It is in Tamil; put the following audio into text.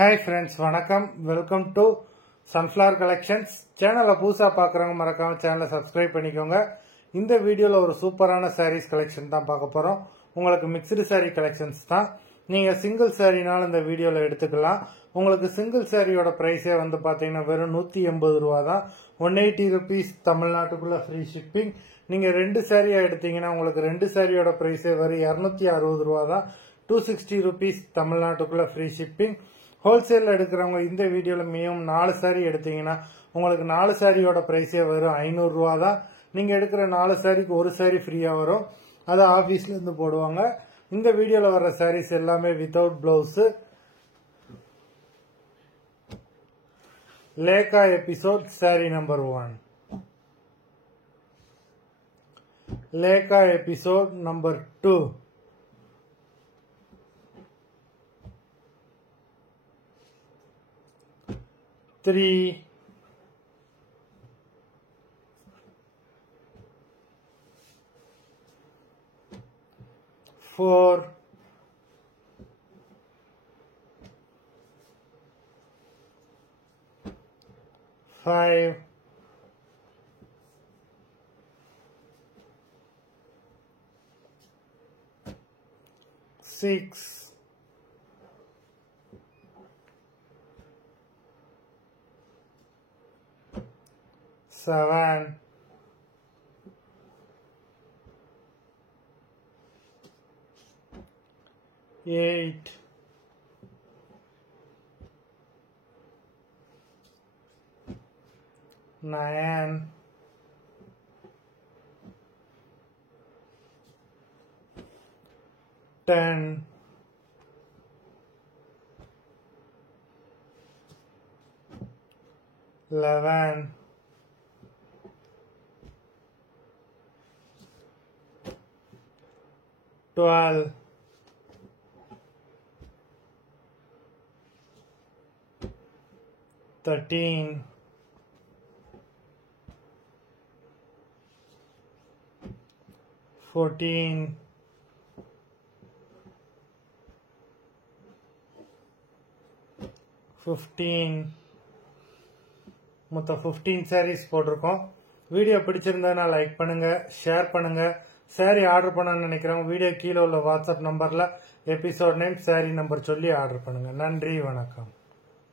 Hi friends, வணக்கம். Welcome to sunflower collections. சேனலை புதுசாக பார்க்குறவங்க மறக்காம சேனலை சப்ஸ்கிரைப் பண்ணிக்கோங்க. இந்த வீடியோவில் ஒரு சூப்பரான சாரீஸ் கலெக்ஷன் தான் பார்க்க போகிறோம். உங்களுக்கு மிக்சடு சாரீ கலெக்ஷன்ஸ் தான். நீங்கள் சிங்கிள் சாரீனாலும் இந்த வீடியோவில் எடுத்துக்கலாம். உங்களுக்கு சிங்கிள் சாரியோட ப்ரைஸே வந்து பார்த்தீங்கன்னா வெறும் 180 ரூபா தான். 180 ருபீஸ் தமிழ்நாட்டுக்குள்ளே ஃப்ரீ ஷிப்பிங். நீங்கள் 2 சாரியாக எடுத்தீங்கன்னா உங்களுக்கு 2 சாரியோட ப்ரைஸே வெறும் 260 ரூபா தான். 260 ருபீஸ் தமிழ்நாட்டுக்குள்ளே ஃப்ரீ ஷிப்பிங். ஹோல்சேலில் எடுக்கிறவங்க இந்த வீடியோவில் மினிமம் 4 சாரீ எடுத்தீங்கன்னா உங்களுக்கு 4 சாரியோட ப்ரைஸே வரும் 500 ரூபா தான். நீங்கள் எடுக்கிற 4 சாரிக்கு ஒரு சாரீ ஃப்ரீயாக வரும். அதை ஆஃபீஸ்லேருந்து போடுவாங்க. இந்த வீடியோவில் வர்ற சாரீஸ் எல்லாமே without blouse. Lekha episode sari number 1. Lekha episode number 2. Three, 4, 5, 6, 7, 8, 9, 10, 11, 12, 13, 14, 15. மொத்தம் 15 சாரீஸ் போட்டிருக்கோம். வீடியோ பிடிச்சிருந்ததுன்னா லைக் பண்ணுங்க, ஷேர் பண்ணுங்க. சாரீ ஆர்டர் பண்ணணும்னு நினைக்கிறவங்க வீடியோ கீழே உள்ள வாட்ஸ்அப் நம்பர்ல எபிசோட் நேம், சாரீ நம்பர் சொல்லி ஆர்டர் பண்ணுங்க. நன்றி, வணக்கம்.